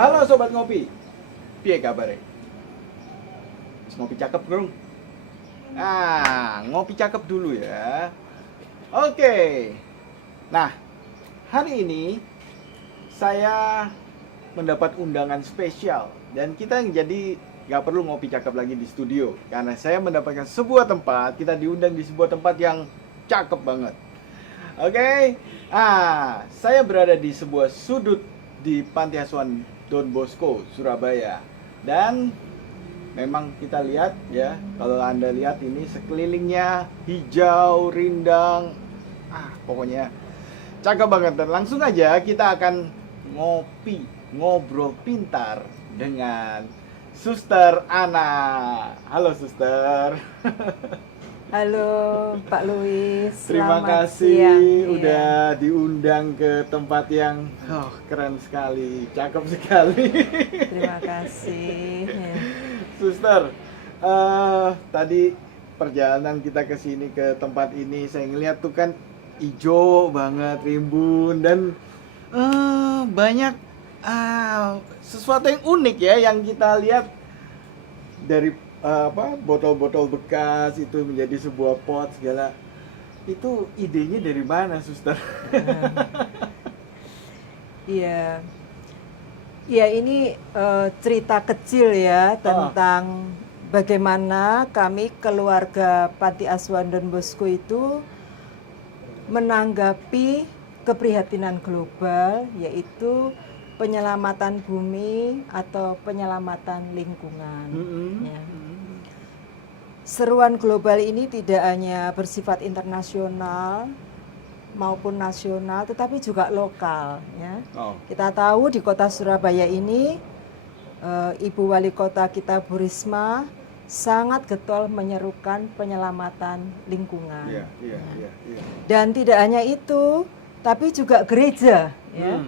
Halo Sobat Ngopi, piye kabare? Ngopi cakep dong. Ngopi cakep dulu ya. Oke. Nah, hari ini saya mendapat undangan spesial dan kita jadi nggak perlu ngopi cakep lagi di studio karena saya mendapatkan sebuah tempat, kita diundang di sebuah tempat yang cakep banget. Oke. Saya berada di sebuah sudut di Panti Asuhan Don Bosco, Surabaya. Dan memang kita lihat ya, kalau Anda lihat ini sekelilingnya hijau, rindang. Pokoknya cakep banget. Dan langsung aja kita akan ngobrol pintar dengan Suster Ana. Halo Suster. Halo Pak Luis. Terima kasih siang. udah diundang ke tempat yang keren sekali, cakep sekali. Terima kasih. Suster, tadi perjalanan kita ke sini ke tempat ini saya ngeliat tuh kan hijau banget, rimbun dan banyak sesuatu yang unik ya yang kita lihat dari botol-botol bekas itu menjadi sebuah pot segala. Itu idenya dari mana, Suster? Iya. Ya ini cerita kecil ya tentang bagaimana kami keluarga Panti Asuhan Don Bosco itu menanggapi keprihatinan global, yaitu penyelamatan bumi atau penyelamatan lingkungan. Ya. Seruan global ini tidak hanya bersifat internasional maupun nasional, tetapi juga lokal. Ya. Kita tahu di kota Surabaya ini, Ibu Wali Kota kita Bu Risma sangat getol menyerukan penyelamatan lingkungan. Dan tidak hanya itu, tapi juga gereja. Ya.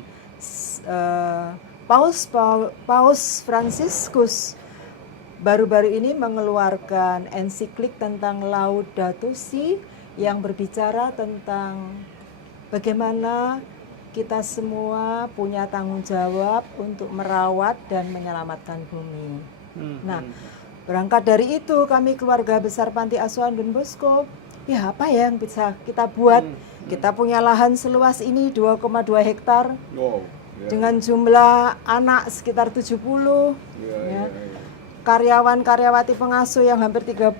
Paus Fransiskus baru-baru ini mengeluarkan ensiklik tentang Laudato Si yang berbicara tentang bagaimana kita semua punya tanggung jawab untuk merawat dan menyelamatkan bumi. Nah, berangkat dari itu kami keluarga besar Panti Asuhan Don Bosco, ya apa ya yang bisa kita buat? Kita punya lahan seluas ini 2,2 hektar. Dengan jumlah anak sekitar 70. Karyawan-karyawati pengasuh yang hampir 30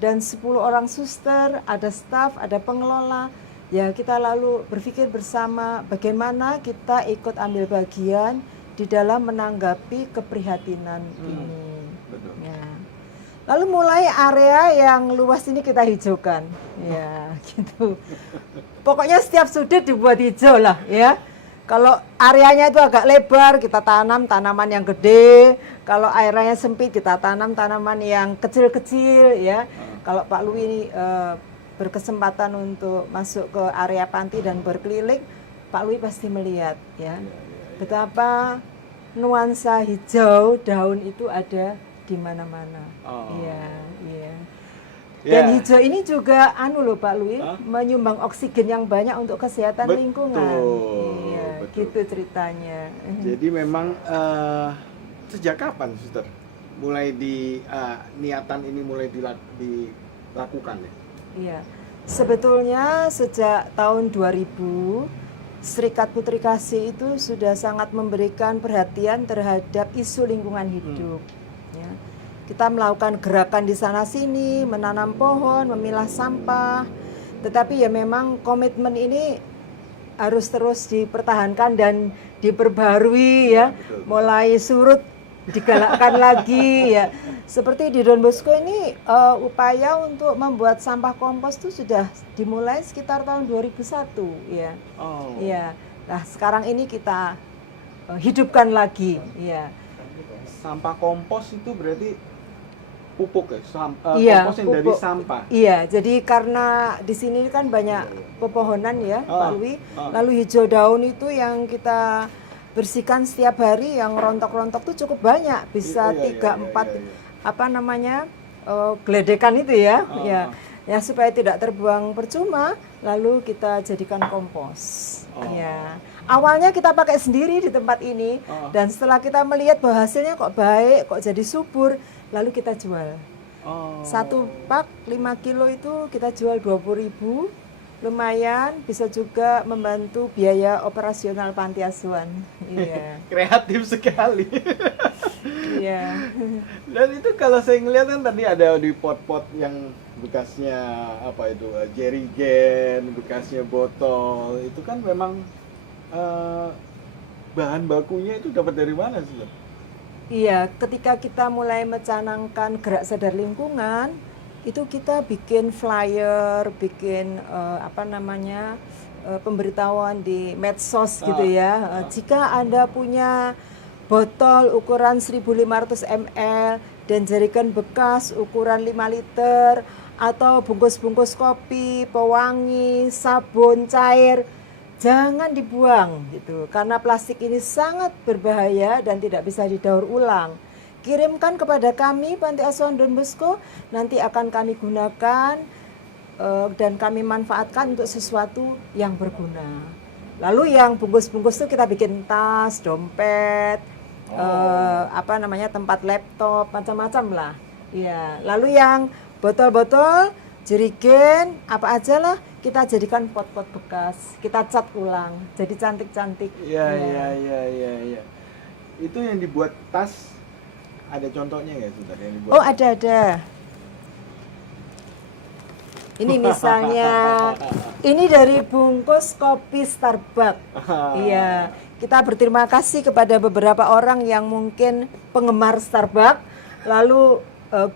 dan 10 orang suster, ada staf, ada pengelola. Ya, kita lalu berpikir bersama bagaimana kita ikut ambil bagian di dalam menanggapi keprihatinan ini. Ya. Lalu mulai area yang luas ini kita hijaukan. Ya, gitu. Pokoknya setiap sudut dibuat hijau lah, ya. Kalau areanya itu agak lebar, kita tanam tanaman yang gede. Kalau areanya sempit, kita tanam tanaman yang kecil-kecil, ya. Kalau Pak Lui ini berkesempatan untuk masuk ke area panti dan berkeliling, Pak Lui pasti melihat, ya, betapa nuansa hijau daun itu ada di mana-mana. Dan hijau ini juga loh Pak Lui, menyumbang oksigen yang banyak untuk kesehatan lingkungan. Betul. Gitu ceritanya. Jadi memang sejak kapan, Suster, mulai niatan ini mulai dilakukan ya? Iya, sebetulnya sejak tahun 2000 Serikat Putri Kasih itu sudah sangat memberikan perhatian terhadap isu lingkungan hidup. Ya. Kita melakukan gerakan di sana sini, menanam pohon, memilah sampah. Tetapi ya memang komitmen ini harus terus dipertahankan dan diperbarui ya. Mulai surut digalakkan lagi ya. Seperti di Don Bosco ini upaya untuk membuat sampah kompos itu sudah dimulai sekitar tahun 2001 ya. Ya. Nah, sekarang ini kita hidupkan lagi ya. Sampah kompos itu berarti pupuk ya, kompos yang dari sampah. Iya, jadi karena di sini kan banyak pepohonan ya, Pak Lui. Lalu hijau daun itu yang kita bersihkan setiap hari, yang rontok-rontok tuh cukup banyak, bisa 3-4 geledekan itu ya. Ya supaya tidak terbuang percuma, lalu kita jadikan kompos. Ya. Awalnya kita pakai sendiri di tempat ini, Oh. dan setelah kita melihat bahwa hasilnya kok baik, kok jadi subur, lalu kita jual. Oh. Satu pak 5 kilo itu kita jual 20.000, lumayan bisa juga membantu biaya operasional panti asuhan. Iya, Kreatif sekali. iya. Dan itu kalau saya ngeliat kan tadi ada di pot-pot yang bekasnya apa itu jerigen, bekasnya botol, itu kan memang bahan bakunya itu dapat dari mana sih? Iya, ketika kita mulai mencanangkan gerak sadar lingkungan, itu kita bikin flyer, bikin pemberitahuan di medsos gitu ya. Jika Anda punya botol ukuran 1.500 ml dan jerigen bekas ukuran 5 liter atau bungkus-bungkus kopi, pewangi, sabun cair, jangan dibuang gitu, karena plastik ini sangat berbahaya dan tidak bisa didaur ulang. Kirimkan kepada kami Panti Asuhan Don Bosco, nanti akan kami gunakan dan kami manfaatkan untuk sesuatu yang berguna. Lalu yang bungkus-bungkus itu kita bikin tas, dompet, tempat laptop, macam-macam lah. Ya, lalu yang botol-botol, jerigen, apa aja lah, kita jadikan pot-pot bekas, kita cat ulang, jadi cantik-cantik. Iya. Itu yang dibuat tas, ada contohnya nggak Suster yang dibuat? Oh, ada. Ini misalnya, ini dari bungkus kopi Starbucks. Iya, kita berterima kasih kepada beberapa orang yang mungkin penggemar Starbucks, lalu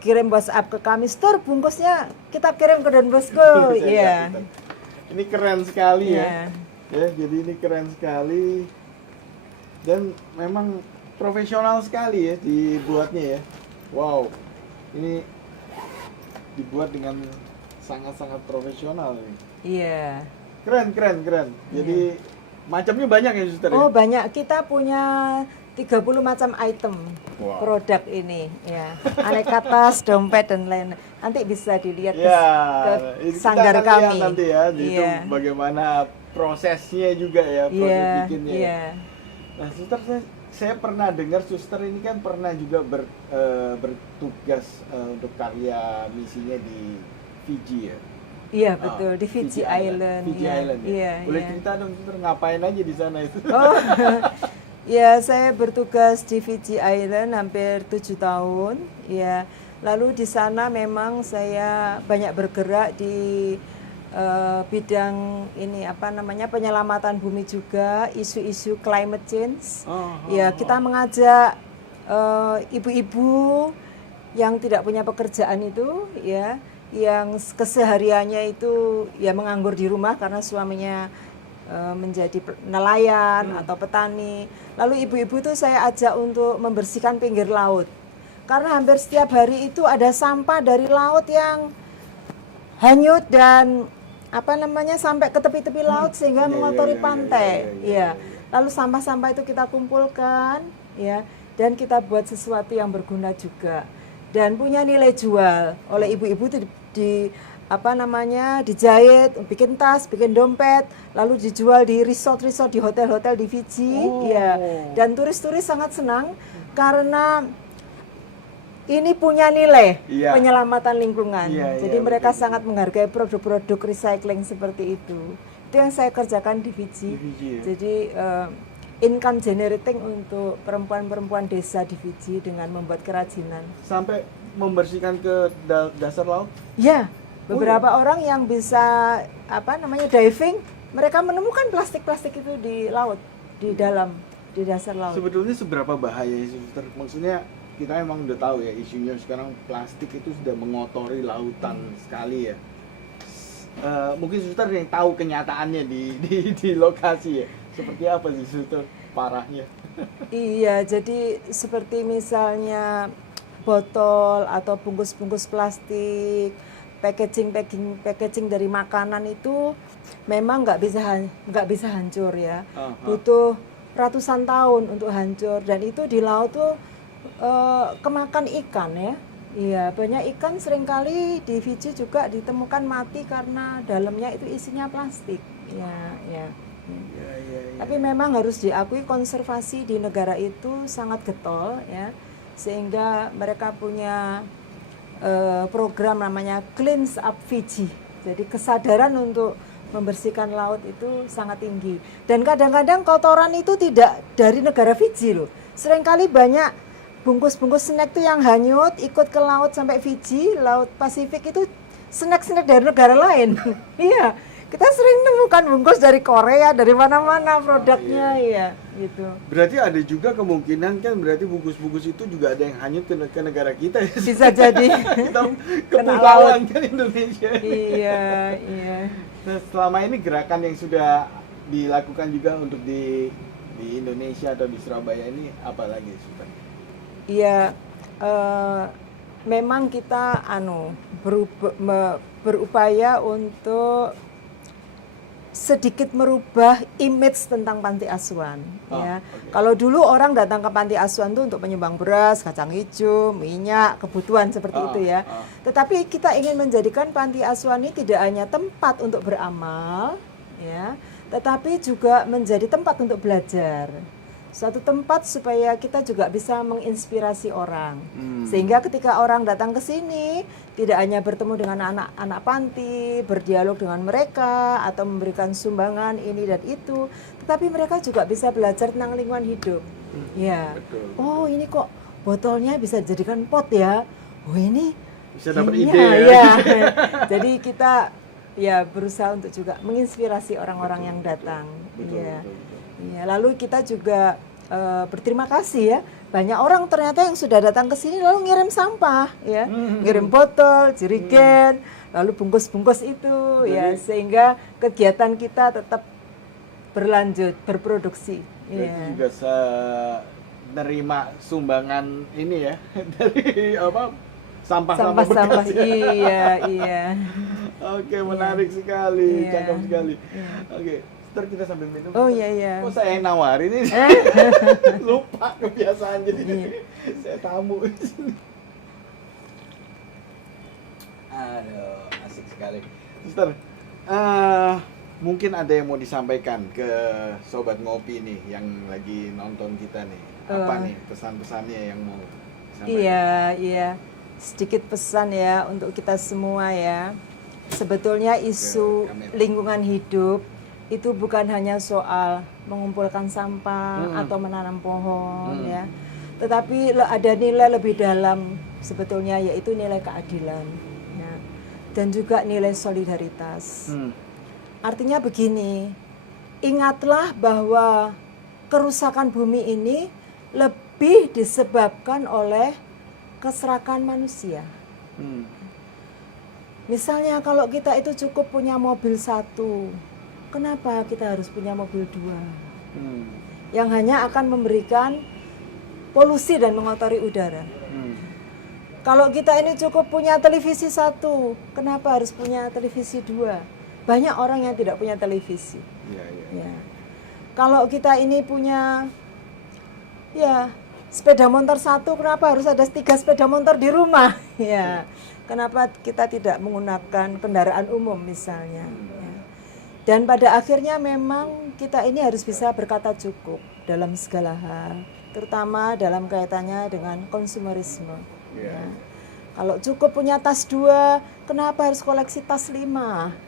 kirim WhatsApp ke kami, "Star, bungkusnya kita kirim ke Don Bosco." Iya. Ini keren sekali Iya. ya. Jadi ini keren sekali dan memang profesional sekali ya dibuatnya ya. Wow, ini dibuat dengan sangat-sangat profesional ini. Iya. Keren. Jadi macamnya banyak ya Suster? Oh, banyak. Kita punya 30 macam item produk ini, ya. Aneka tas, dompet dan lain. Nanti bisa dilihat ke sanggar kita akan kami. Lihat nanti ya, itu bagaimana prosesnya juga ya proses bikinnya. Iya. Nah, Suster, saya pernah dengar Suster ini kan pernah juga bertugas untuk karya misinya di Fiji ya. Iya, betul, di Fiji Island. Fiji Island. Ya? Iya, Boleh cerita dong Suster, ngapain aja di sana itu? Oh. Ya, saya bertugas di Fiji Island hampir 7 tahun. Ya, lalu di sana memang saya banyak bergerak di bidang ini penyelamatan bumi juga, isu-isu climate change. Ya, kita mengajak ibu-ibu yang tidak punya pekerjaan itu, ya, yang kesehariannya itu ya menganggur di rumah karena suaminya menjadi nelayan atau petani. Lalu ibu-ibu itu saya ajak untuk membersihkan pinggir laut. Karena hampir setiap hari itu ada sampah dari laut yang hanyut dan sampai ke tepi-tepi laut sehingga mengotori pantai. Iya. Lalu sampah-sampah itu kita kumpulkan, ya, dan kita buat sesuatu yang berguna juga dan punya nilai jual. Oleh ibu-ibu itu dijahit, bikin tas, bikin dompet, lalu dijual di resort-resort, di hotel-hotel di Fiji, ya. Dan turis-turis sangat senang karena ini punya nilai penyelamatan lingkungan. Jadi mereka sangat menghargai produk-produk recycling seperti itu. Itu yang saya kerjakan di Fiji. Jadi income generating untuk perempuan-perempuan desa di Fiji dengan membuat kerajinan. Sampai membersihkan ke dasar laut? Ya. Beberapa orang yang bisa diving, mereka menemukan plastik-plastik itu di laut, di dasar laut. Sebetulnya seberapa bahaya sih, Suster? Maksudnya kita emang udah tahu ya isunya sekarang plastik itu sudah mengotori lautan sekali ya. Mungkin Suster yang tahu kenyataannya di lokasi ya. Seperti apa sih Suster parahnya? Iya, jadi seperti misalnya botol atau bungkus-bungkus plastik, packaging dari makanan itu memang nggak bisa hancur ya. Butuh ratusan tahun untuk hancur, dan itu di laut tuh kemakan ikan ya. Iya, banyak ikan seringkali di Fiji juga ditemukan mati karena dalamnya itu isinya plastik. Ya. Iya, iya, iya. Tapi memang harus diakui konservasi di negara itu sangat getol ya, sehingga mereka punya program namanya Cleans Up Fiji. Jadi kesadaran untuk membersihkan laut itu sangat tinggi. Dan kadang-kadang kotoran itu tidak dari negara Fiji loh. Seringkali banyak bungkus-bungkus snack tuh yang hanyut ikut ke laut sampai Fiji, laut Pasifik itu snack-snack dari negara lain. Iya. Kita sering nemukan bungkus dari Korea, dari mana-mana produknya, ya, gitu. Berarti ada juga kemungkinan kan, berarti bungkus-bungkus itu juga ada yang hanyut ke negara kita. Bisa jadi. Kita Kena kepulauan kan Indonesia. Iya, iya. Nah, selama ini gerakan yang sudah dilakukan juga untuk di Indonesia atau di Surabaya ini apa lagi, Sultan? Iya, memang kita berupaya untuk sedikit merubah image tentang panti asuhan. Ya. Okay. Kalau dulu orang datang ke panti asuhan itu untuk menyumbang beras, kacang hijau, minyak, kebutuhan seperti itu ya. Tetapi kita ingin menjadikan panti asuhan ini tidak hanya tempat untuk beramal, ya, tetapi juga menjadi tempat untuk belajar. Suatu tempat supaya kita juga bisa menginspirasi orang. Sehingga ketika orang datang ke sini tidak hanya bertemu dengan anak-anak panti, berdialog dengan mereka atau memberikan sumbangan ini dan itu, tetapi mereka juga bisa belajar tentang lingkungan hidup. Ya. Betul. Oh, ini kok botolnya bisa dijadikan pot ya. Oh, ini bisa dapat ini ide ya. Jadi kita ya berusaha untuk juga menginspirasi orang-orang yang datang. Iya. Ya, lalu kita juga berterima kasih ya, banyak orang ternyata yang sudah datang ke sini lalu ngirim sampah ya, ngirim botol, jerigen, lalu bungkus-bungkus itu. Jadi, ya, sehingga kegiatan kita tetap berlanjut, berproduksi. Ya. Juga menerima sumbangan ini ya dari apa, sampah-sampah bekas. Iya, iya. Oke, menarik sekali, iya. cakep sekali. Oke, ntar kita sambil minum. Oh iya, iya. Kok saya yang nawarin ini? Lupa kebiasaan jadi saya tamu di sini. Aduh, asik sekali. Suster, mungkin ada yang mau disampaikan ke Sobat Ngopi nih yang lagi nonton kita nih. Apa nih pesan-pesannya yang mau disampaikan? Iya, iya. Sedikit pesan ya untuk kita semua ya. Sebetulnya isu lingkungan hidup itu bukan hanya soal mengumpulkan sampah atau menanam pohon ya. Tetapi ada nilai lebih dalam sebetulnya, yaitu nilai keadilan ya. Dan juga nilai solidaritas. Artinya begini, ingatlah bahwa kerusakan bumi ini lebih disebabkan oleh keserakan manusia. Misalnya kalau kita itu cukup punya mobil satu, kenapa kita harus punya mobil dua? Yang hanya akan memberikan polusi dan mengotori udara. Kalau kita ini cukup punya televisi satu, kenapa harus punya televisi dua? Banyak orang yang tidak punya televisi. Ya. Kalau kita ini punya sepeda motor satu, kenapa harus ada 3 sepeda motor di rumah? Ya. Kenapa kita tidak menggunakan kendaraan umum misalnya? Ya. Dan pada akhirnya memang kita ini harus bisa berkata cukup dalam segala hal, terutama dalam kaitannya dengan konsumerisme. Ya. Kalau cukup punya tas 2, kenapa harus koleksi tas 5?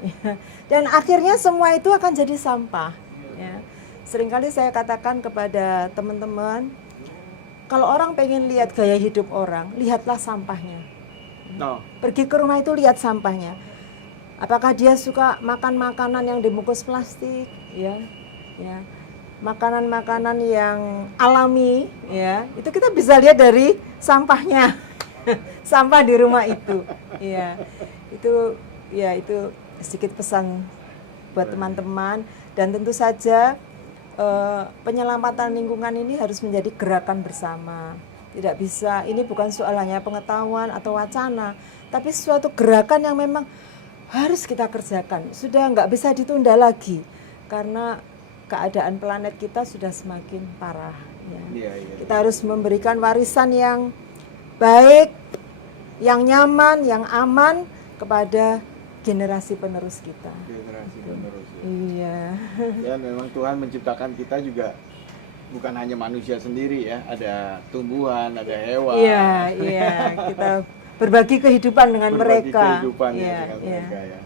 Ya. Dan akhirnya semua itu akan jadi sampah. Ya. Seringkali saya katakan kepada teman-teman, kalau orang pengen lihat gaya hidup orang, lihatlah sampahnya. Pergi ke rumah itu lihat sampahnya. Apakah dia suka makan makanan yang dibungkus plastik, ya, makanan-makanan yang alami, ya, itu kita bisa lihat dari sampahnya, sampah di rumah itu, ya, itu sedikit pesan buat teman-teman. Dan tentu saja penyelamatan lingkungan ini harus menjadi gerakan bersama. Tidak bisa, ini bukan soal hanya pengetahuan atau wacana, tapi suatu gerakan yang memang harus kita kerjakan. Sudah nggak bisa ditunda lagi, karena keadaan planet kita sudah semakin parah. Ya. Kita harus memberikan warisan yang baik, yang nyaman, yang aman kepada generasi penerus kita. Generasi penerus. Ya. Iya. Ya memang Tuhan menciptakan kita juga bukan hanya manusia sendiri ya, ada tumbuhan, ada hewan. Iya, iya, kita berbagi kehidupan dengan Berbagi mereka. kehidupan ya Iya, dengan iya. mereka ya.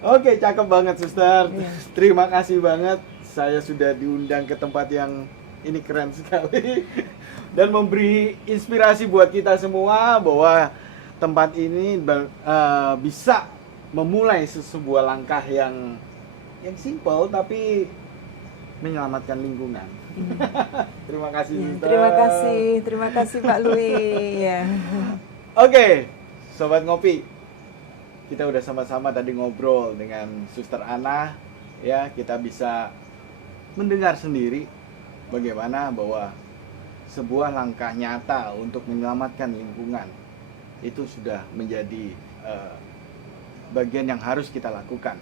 Oke, cakep banget Suster. Iya. Terima kasih banget. Saya sudah diundang ke tempat yang ini keren sekali dan memberi inspirasi buat kita semua bahwa tempat ini bisa memulai sebuah langkah yang simple tapi menyelamatkan lingkungan. Terima kasih Iya, Suster. terima kasih Pak Louis. Ya. Oke, Sobat Ngopi, kita udah sama-sama tadi ngobrol dengan Suster Ana, ya kita bisa mendengar sendiri bagaimana bahwa sebuah langkah nyata untuk menyelamatkan lingkungan itu sudah menjadi bagian yang harus kita lakukan,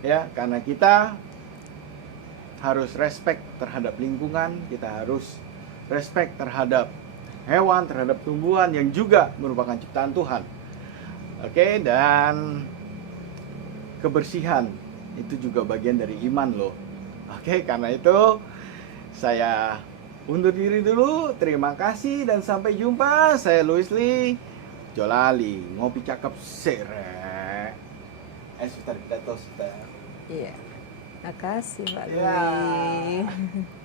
ya karena kita harus respect terhadap lingkungan, kita harus respect terhadap hewan, terhadap tumbuhan yang juga merupakan ciptaan Tuhan. Oke, dan kebersihan itu juga bagian dari iman loh. Oke, karena itu saya undur diri dulu. Terima kasih dan sampai jumpa. Saya Louis Lee Jolali, ngopi cakep sere. Suster, kita tos, Suster. Iya. Makasih Pak Ya. Louis.